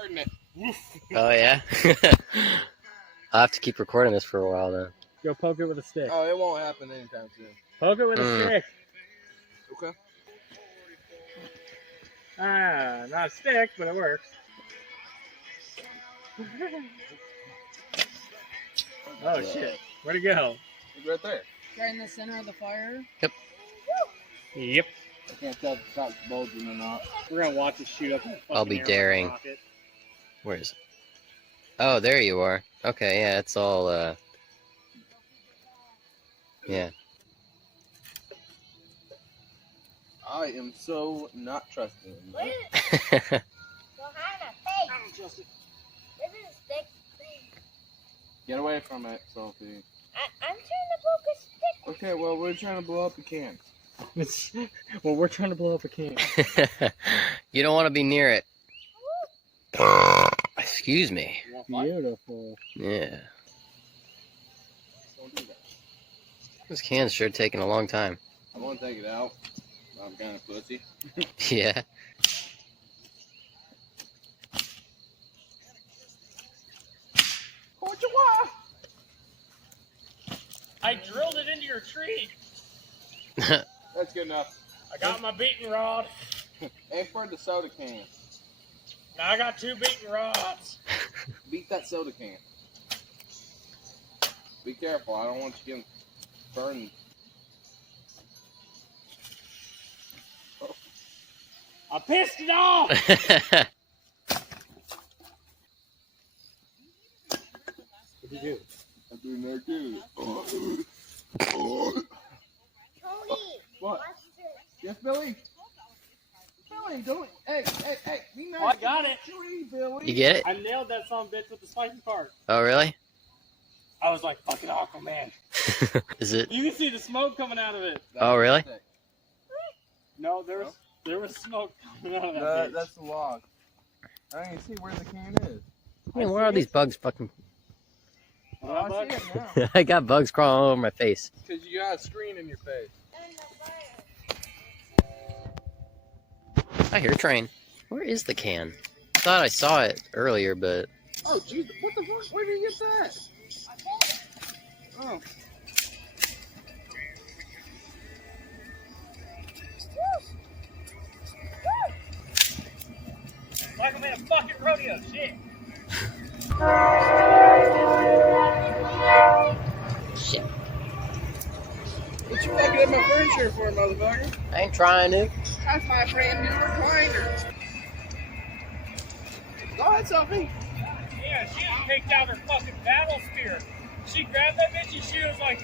Oh yeah. I'll have to keep recording this for a while then. Go poke it with a stick. Oh, it won't happen anytime soon. Poke it with a stick. Okay. Ah, not a stick, but it works. Oh shit. Where'd it go? It's right there. Right in the center of the fire? Yep. Yep. I can't tell if the top's bulging or not. We're gonna watch it shoot up. I'll be daring. Where is it? Oh, there you are. Okay, yeah, it's all, yeah. I am so not trusting him. What is it? Johanna, hey. I don't trust it. This is a stick. Get away from it, Sophie. I'm trying to poke a stick. Okay, well, we're trying to blow up a can. Well, we're trying to blow up a can. You don't want to be near it. Excuse me. Beautiful. Yeah. Don't do that. This can's sure taking a long time. I won't take it out. I'm kind of pussy. Yeah. I drilled it into your tree. That's good enough. I got my beating rod. Aim for the soda can. Now I got 2 beating rods. Beat that soda can. Be careful. I don't want you getting burned. Oh. I pissed it off. What'd you do? I'm doing that too. Tony, What? watch this. Yes, Billy? Billy, don't. Hey, be nice. Oh, I got it. Tree, Billy. You get it? I nailed that son of a bitch with the spiky part. Oh, really? I was like, fucking Aquaman. Is it? You can see the smoke coming out of it. Oh, really? No, there was smoke coming out of that bitch. That's the log. I don't even see where the can is. I mean, where are these bugs fucking... Oh, I see it now. I got bugs crawling all over my face. Because you got a screen in your face. I hear a train. Where is the can? I thought I saw it earlier, but... Oh, jeez. What the fuck? Where did you get that? Oh. Like I'm in a fucking rodeo, shit. Shit. What you fucking at my furniture for, motherfucker? I ain't trying to. That's my brand new recliner. Go ahead, Sophie. Yeah, she just picked out her fucking battle spear. She grabbed that bitch and she was like,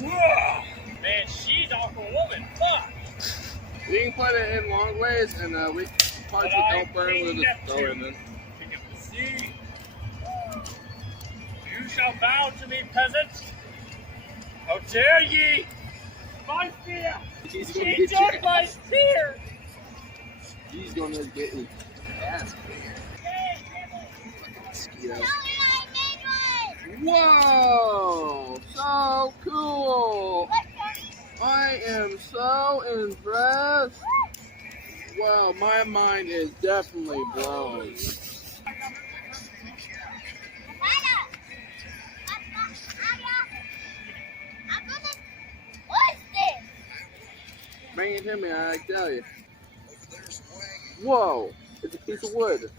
whoa! Man, she's Aquawoman. Fuck! You can put it in long ways, and we parts that don't burn, we'll just throw it in. Pick up the sea. You shall bow to me, peasants. How dare ye! My spear! He's gonna She get took your my ass. spear! He's gonna get his ass beat. Mosquito. Whoa! So cool! I am so impressed. Wow, my mind is definitely blown. Bring it to me, I tell you. Whoa! It's a piece of wood.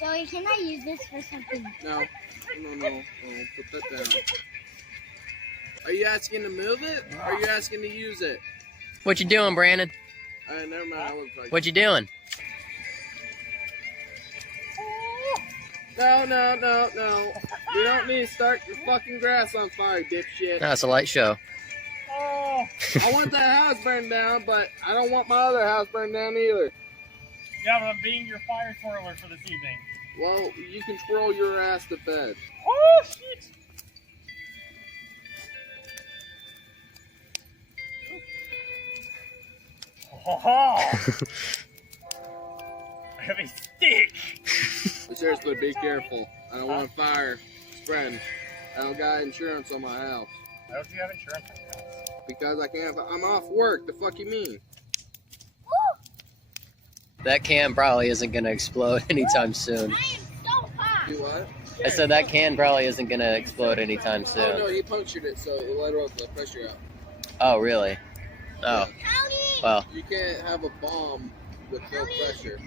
Joey, can I use this for something? No. Oh, put that down. Are you asking to move it? Or are you asking to use it? What you doing, Brandon? Alright, never mind. I was like, What you doing? No. You don't need to start your fucking grass on fire, dipshit. No, it's a light show. Oh! I want that house burned down, but I don't want my other house burned down either. Yeah, but I'm being your fire twirler for this evening. Well, you can twirl your ass to bed. Oh, shit! Oh, I have a stick! But seriously, be careful. I don't want fire spreading. I don't got insurance on my house. Why don't you have insurance on your house? Because I can't. I'm off work. The fuck you mean? That can probably isn't gonna explode anytime soon. I am so hot. Do what? I said that can probably isn't gonna explode anytime Oh no, soon. he punctured it, so it let off the pressure out. Oh, really? Oh, Tony! well, You can't have a bomb with no pressure.